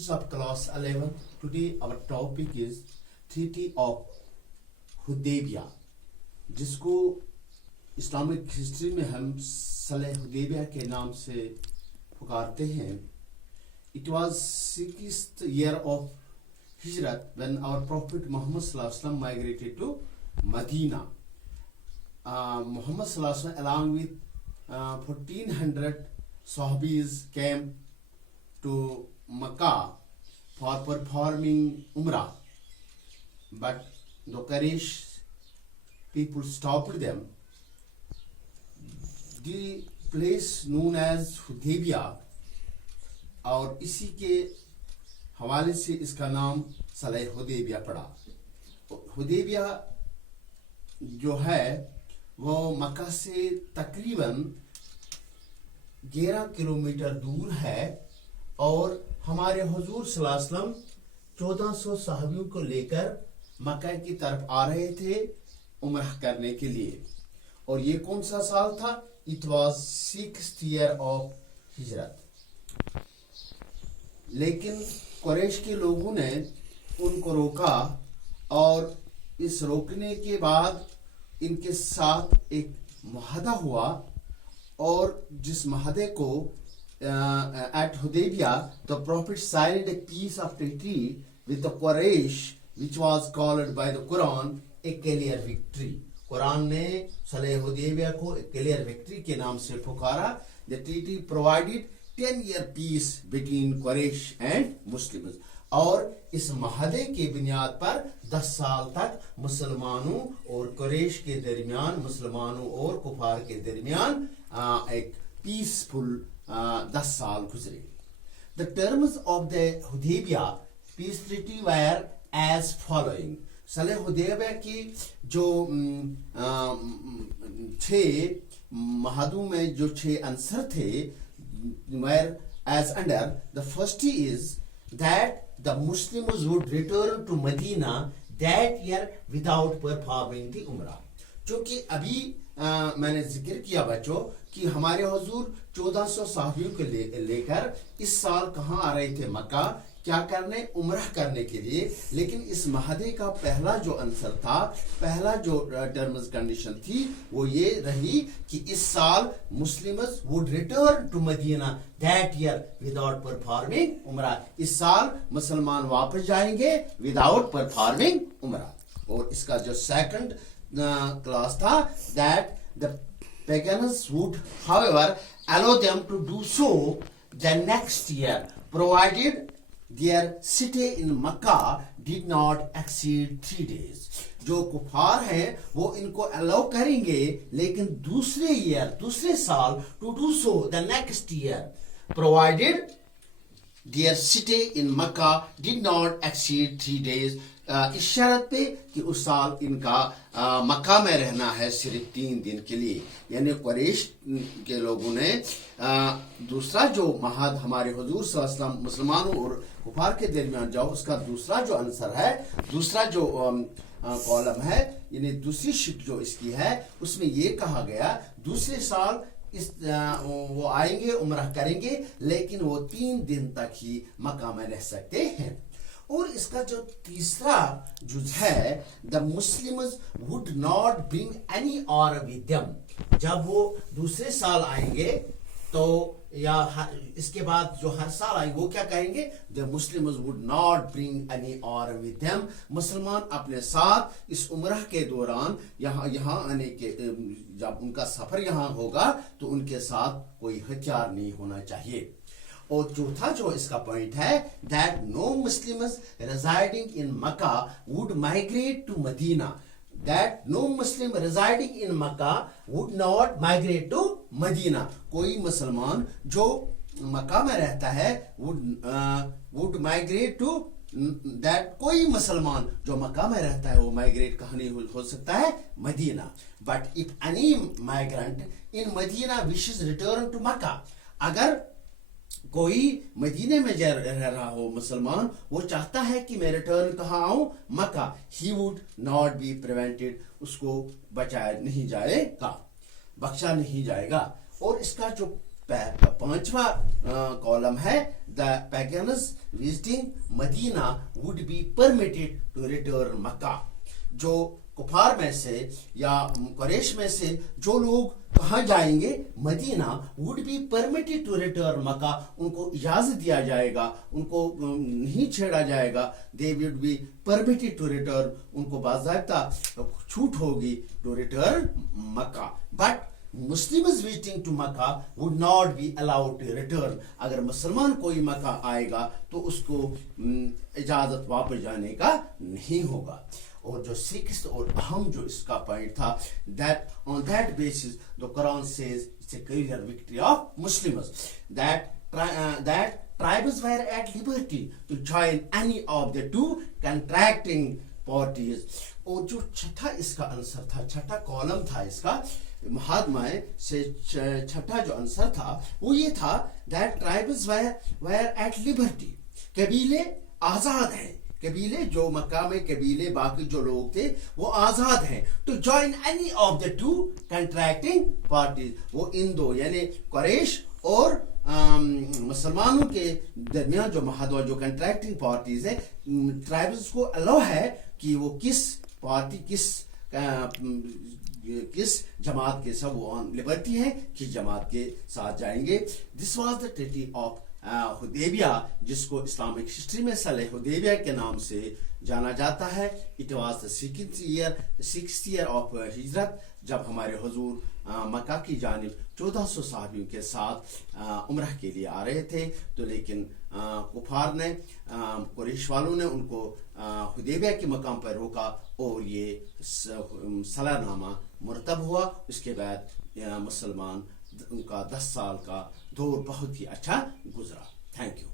students of class 11. Today our topic is Treaty of Hudaybiyah, जिसको Islamic history में हम सलह हुदैबिया के नाम से पुकारते हैं. It was 6th year of Hijrat when our Prophet Muhammad sallallahu alaihi wasallam migrated to Medina. Muhammad sallallahu alaihi wasallam along with 1400 Sahabis came to Makkah for performing Umrah, but the Quraysh people stopped them. The place known as Hudaybiyah और इसी के हवाले से इसका नाम सलह हुदैबिया पड़ा. हुदैबिया जो है वो मक्का से तकरीबन 11 किलोमीटर दूर है और हमारे हुजूर सल्लल्लाहु अलैहि वसल्लम 1400 सहाबियों को लेकर मक्का की तरफ आ रहे थे उम्रह करने के लिए. और ये कौन सा साल था? It was 6th year of हिजरत. लेकिन कुरैश के लोगों ने उनको रोका और इस रोकने के बाद इनके साथ एक मुआहदा हुआ और जिस मुआहदे को at Hudaybiyah the Prophet signed a peace of treaty with the Quraysh which was called by the Quran a clear victory. Quran ने सलह हुदैबिया को a clear victory के नाम से पुकारा. The treaty provided 10-year peace between Quraysh and Muslims. और इस मुआहदे के बुनियाद पर 10 साल तक मुसलमानों और कुरैश के दरमियान, मुसलमानों और कुफार के दरमियान एक पीसफुल 10 साल गुजरे. The terms of the Hudaybiyah peace treaty were as following. सलह Hudaibiya की जो 6 मुआहदों में जो 6 आंसर थे were as under. The first is that the Muslims would return to Medina that year without performing the Umrah. क्योंकि अभी मैंने जिक्र किया बच्चों कि हमारे हुजूर 1400 सहाबियों को लेकर इस साल कहाँ आ रहे थे? मक्का. क्या करने? उम्रह करने के लिए. लेकिन इस मुआहदे का पहला जो आंसर था, पहला जो टर्म्स कंडीशन थी वो ये रही कि इस साल Muslims would return to Medina that year without performing उम्रह. इस साल मुसलमान वापस जाएंगे विदाउट परफॉर्मिंग उम्रह. और इसका जो सेकंड क्लास था that the pagans would however allow them to do so the next year provided their stay in Makkah did not exceed 3 days. जो कुफार हैं वो इनको अलाउ करेंगे लेकिन दूसरे साल to do so the next year provided their stay in Makkah did not exceed 3 days. इस शर्त पे कि उस साल इनका मक्का में रहना है सिर्फ 3 दिन के लिए. यानी कुरैश के लोगों ने दूसरा जो महाद हमारे हुजूर सल्लल्लाहु अलैहि वसल्लम मुसलमानों और कुफार के दरमियान जाओ, उसका दूसरा जो आंसर है, दूसरा जो कॉलम है, यानी दूसरी शिफ्ट जो इसकी है, उसमें ये कहा गया दूसरे साल वो आएंगे उम्रह करेंगे लेकिन वो 3 दिन तक ही मक्का में रह सकते हैं. और इसका जो तीसरा जुज है the Muslims would not bring any और विद देम. जब वो दूसरे साल आएंगे तो या इसके बाद जो हर साल आएंगे वो क्या कहेंगे? The Muslims would not bring any और विद देम. मुसलमान अपने साथ इस उम्रह के दौरान यहाँ आने के जब उनका सफर यहाँ होगा तो उनके साथ कोई हथियार नहीं होना चाहिए. और चौथा जो इसका पॉइंट है that no Muslims residing in Makkah would migrate to Medina. That no Muslim residing in Makkah would not migrate to Medina. कोई मुसलमान जो मक्का में रहता है would migrate to that. कोई मुसलमान जो मक्का में रहता है वो माइग्रेट कहाँ नहीं हो सकता है? Medina. But if any migrant in Medina wishes return to Makkah, अगर कोई मदीने में रह रहा हो मुसलमान, वो चाहता है कि मैं रिटर्न कहाँ आऊं? मक्का. he would not be prevented. उसको बचाया नहीं जाएगा, बख्शा नहीं जाएगा. और इसका जो पांचवा कॉलम है, the pagans visiting Medina would be permitted to return Mecca. जो कुफार में से या कुरैश में से जो लोग कहाँ जाएंगे, Medina, would be permitted to return Mecca, उनको इजाजत दिया जाएगा, उनको नहीं छेड़ा जाएगा। They would be permitted to return, उनको बाज़ाब्ता छूट होगी to return Mecca. But Muslims visiting to Makkah would not be allowed to return. अगर मुसलमान कोई मक्का आएगा तो उसको इजाजत वापस जाने का नहीं होगा। और जो सिक्स्थ और अहम जो इसका पॉइंट था, that on that basis the Quran says it's a clear victory of Muslims, that tribes were at liberty to join any of the two contracting parties. और जो छठा इसका आंसर था, छठा कॉलम था इसका मुहादमाए से छठा जो आंसर था वो ये था, that tribes were at liberty, कबीले आजाद हैं, कबीले जो मक्का में कबीले बाकी जो लोग थे वो आजाद हैं, to join any of the two contracting parties, वो इन दो यानी कुरैश और मुसलमानों के दरमियान जो महादवा जो कंट्रैक्टिंग पार्टीज है, ट्राइब्स को अलाउ है कि वो किस पार्टी किस जमात के साथ वो ऑन लिबर्टी है, किस जमात के साथ जाएंगे। This was the treaty of Hudaybiyyah, जिसको इस्लामिक हिस्ट्री में सलह हुदैबिया के नाम से जाना जाता है। It was the sixth year of हिजरत, जब हमारे हुजूर मक्का की जानिब 1400 सहाबियों के साथ उम्रह के लिए आ रहे थे। तो लेकिन कुफार ने, कुरैश वालों ने उनको हुदैबिया के मकाम पर रोका और ये सलाहनामा मुरतब हुआ। उसके बाद मुसलमान उनका 10 साल का दौर बहुत ही अच्छा गुजरा। Thank you.